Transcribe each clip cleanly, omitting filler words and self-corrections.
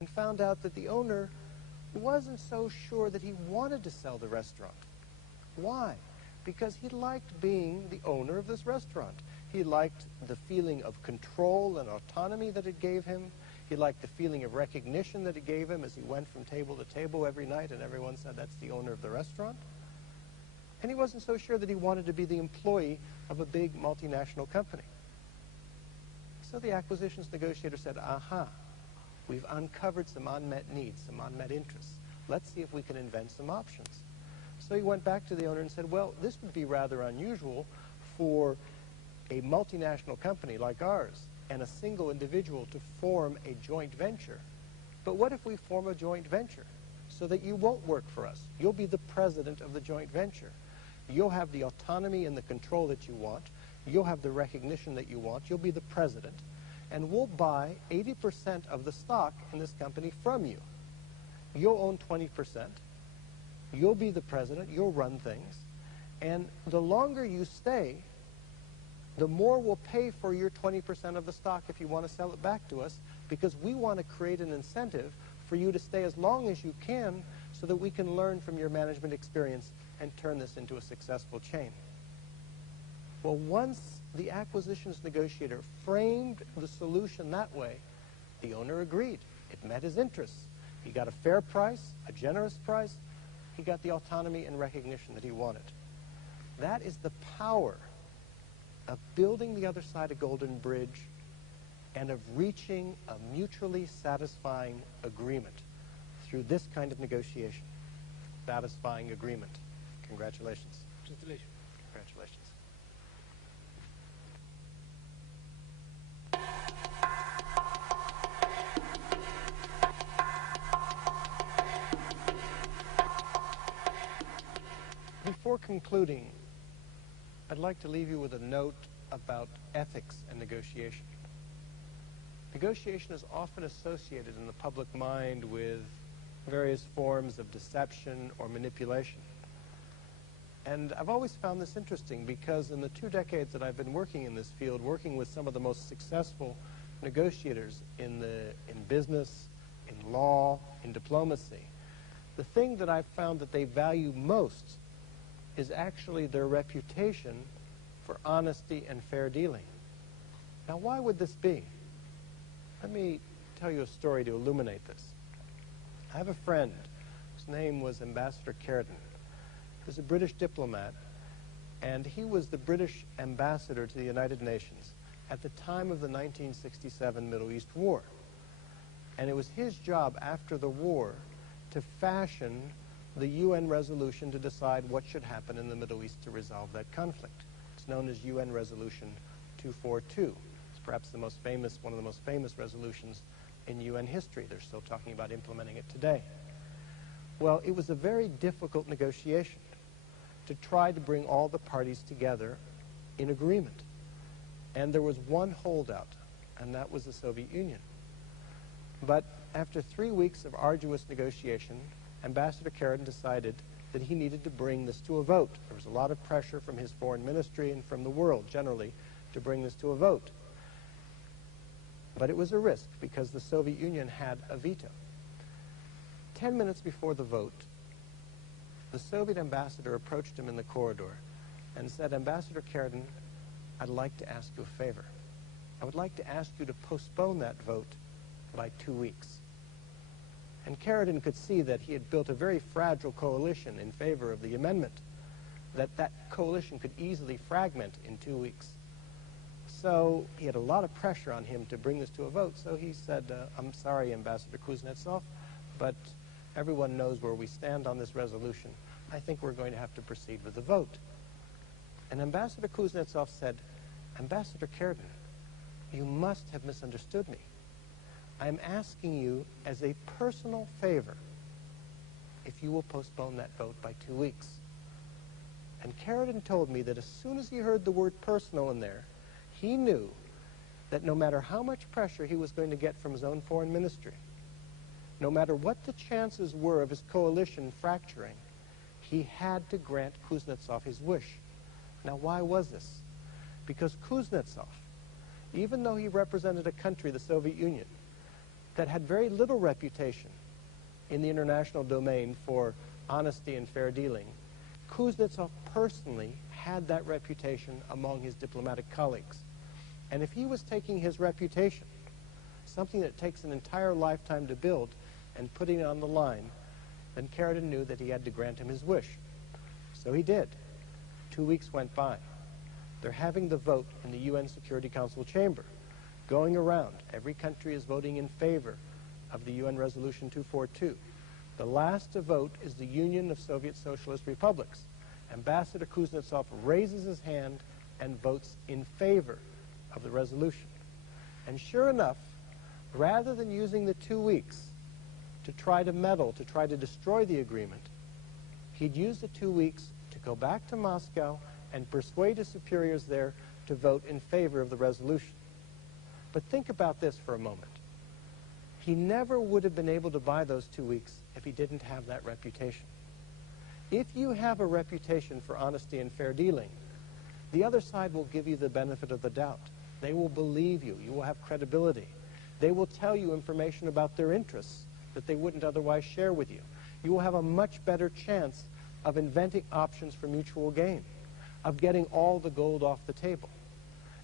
and found out that the owner wasn't so sure that he wanted to sell the restaurant. Why? Because he liked being the owner of this restaurant. He liked the feeling of control and autonomy that it gave him. He liked the feeling of recognition that it gave him as he went from table to table every night and everyone said, that's the owner of the restaurant. And he wasn't so sure that he wanted to be the employee of a big multinational company. So the acquisitions negotiator said, aha, we've uncovered some unmet needs, some unmet interests. Let's see if we can invent some options. So he went back to the owner and said, well, this would be rather unusual for a multinational company like ours and a single individual to form a joint venture. But what if we form a joint venture so that you won't work for us? You'll be the president of the joint venture. You'll have the autonomy and the control that you want. You'll have the recognition that you want. You'll be the president. And we'll buy 80% of the stock in this company from you. You'll own 20%. You'll be the president. You'll run things. And the longer you stay, the more we'll pay for your 20% of the stock if you want to sell it back to us, because we want to create an incentive for you to stay as long as you can so that we can learn from your management experience and turn this into a successful chain. Well, once the acquisitions negotiator framed the solution that way, the owner agreed. It met his interests. He got a fair price, a generous price. He got the autonomy and recognition that he wanted. That is the power of building the other side of Golden Bridge and of reaching a mutually satisfying agreement through this kind of negotiation. Satisfying agreement. Congratulations. Congratulations. Congratulations. Before concluding, I'd like to leave you with a note about ethics and negotiation. Negotiation is often associated in the public mind with various forms of deception or manipulation. And I've always found this interesting because in the 2 decades that I've been working in this field, working with some of the most successful negotiators in business, in law, in diplomacy, the thing that I've found that they value most is actually their reputation for honesty and fair dealing. Now, why would this be? Let me tell you a story to illuminate this. I have a friend whose name was Ambassador Carrington. He was a British diplomat, and he was the British ambassador to the United Nations at the time of the 1967 Middle East War. And it was his job after the war to fashion the UN resolution to decide what should happen in the Middle East to resolve that conflict. It's known as UN Resolution 242. It's perhaps the most famous, one of the most famous resolutions in UN history. They're still talking about implementing it today. Well, it was a very difficult negotiation to try to bring all the parties together in agreement. And there was one holdout, and that was the Soviet Union. But after 3 weeks of arduous negotiation, Ambassador Carrington decided that he needed to bring this to a vote. There was a lot of pressure from his foreign ministry and from the world generally to bring this to a vote. But it was a risk because the Soviet Union had a veto. 10 minutes before the vote, the Soviet ambassador approached him in the corridor and said, Ambassador Carrington, I'd like to ask you a favor. I would like to ask you to postpone that vote by 2 weeks. And Carrington could see that he had built a very fragile coalition in favor of the amendment, that coalition could easily fragment in 2 weeks. So he had a lot of pressure on him to bring this to a vote. So he said, I'm sorry, Ambassador Kuznetsov, but everyone knows where we stand on this resolution. I think we're going to have to proceed with the vote. And Ambassador Kuznetsov said, Ambassador Carrington, you must have misunderstood me. I'm asking you as a personal favor if you will postpone that vote by 2 weeks. And Carrington told me that as soon as he heard the word personal in there, he knew that no matter how much pressure he was going to get from his own foreign ministry, no matter what the chances were of his coalition fracturing, he had to grant Kuznetsov his wish. Now, why was this? Because Kuznetsov, even though he represented a country, the Soviet Union, that had very little reputation in the international domain for honesty and fair dealing, Kuznetsov personally had that reputation among his diplomatic colleagues. And if he was taking his reputation, something that takes an entire lifetime to build, and putting it on the line, then Sheridan knew that he had to grant him his wish. So he did. 2 weeks went by. They're having the vote in the UN Security Council chamber. Going around, every country is voting in favor of the UN Resolution 242. The last to vote is the Union of Soviet Socialist Republics. Ambassador Kuznetsov raises his hand and votes in favor of the resolution. And sure enough, rather than using the 2 weeks to try to meddle, to try to destroy the agreement, he'd use the 2 weeks to go back to Moscow and persuade his superiors there to vote in favor of the resolution. But think about this for a moment. He never would have been able to buy those 2 weeks if he didn't have that reputation. If you have a reputation for honesty and fair dealing, the other side will give you the benefit of the doubt. They will believe you. You will have credibility. They will tell you information about their interests that they wouldn't otherwise share with you. You will have a much better chance of inventing options for mutual gain, of getting all the gold off the table.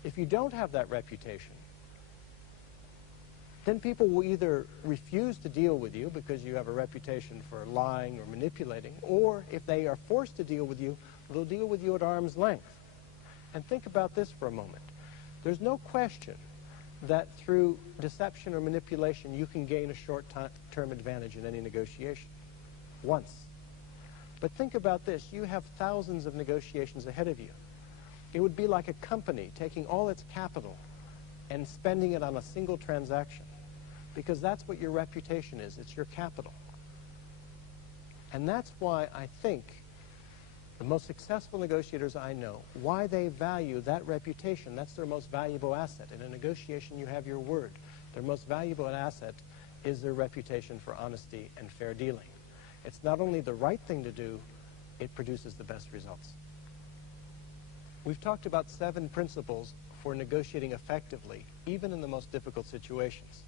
If you don't have that reputation, then people will either refuse to deal with you because you have a reputation for lying or manipulating, or if they are forced to deal with you, they'll deal with you at arm's length. And think about this for a moment. There's no question that through deception or manipulation you can gain a short-term advantage in any negotiation. Once. But think about this. You have thousands of negotiations ahead of you. It would be like a company taking all its capital and spending it on a single transaction, because that's what your reputation is. It's your capital. And that's why I think the most successful negotiators I know, why they value that reputation. That's their most valuable asset. In a negotiation, you have your word. Their most valuable asset is their reputation for honesty and fair dealing. It's not only the right thing to do, it produces the best results. We've talked about 7 principles for negotiating effectively, even in the most difficult situations.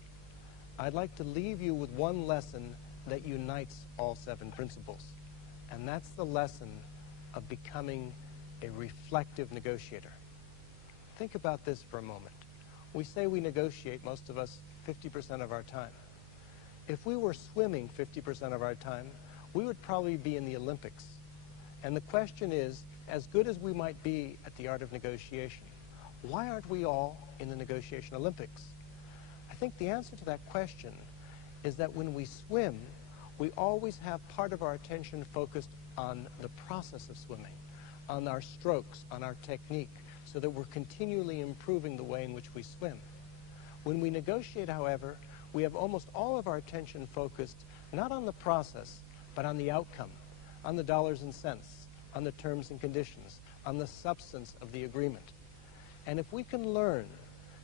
I'd like to leave you with one lesson that unites all 7 principles, and that's the lesson of becoming a reflective negotiator. Think about this for a moment. We say we negotiate, most of us, 50% of our time. If we were swimming 50% of our time, we would probably be in the Olympics. And the question is, as good as we might be at the art of negotiation, why aren't we all in the negotiation Olympics? I think the answer to that question is that when we swim, we always have part of our attention focused on the process of swimming, on our strokes, on our technique, so that we're continually improving the way in which we swim. When we negotiate, however, we have almost all of our attention focused not on the process, but on the outcome, on the dollars and cents, on the terms and conditions, on the substance of the agreement. And if we can learn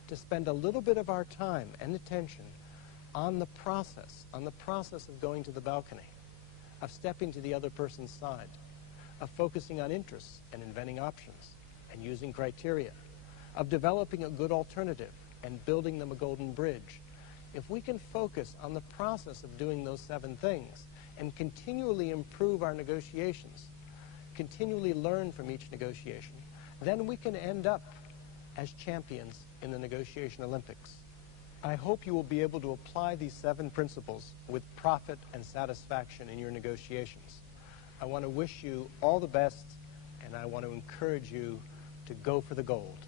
to spend a little bit of our time and attention on the process of going to the balcony, of stepping to the other person's side, of focusing on interests and inventing options and using criteria, of developing a good alternative and building them a golden bridge. If we can focus on the process of doing those 7 things and continually improve our negotiations, continually learn from each negotiation, then we can end up as champions in the negotiation Olympics. I hope you will be able to apply these 7 principles with profit and satisfaction in your negotiations. I want to wish you all the best, and I want to encourage you to go for the gold.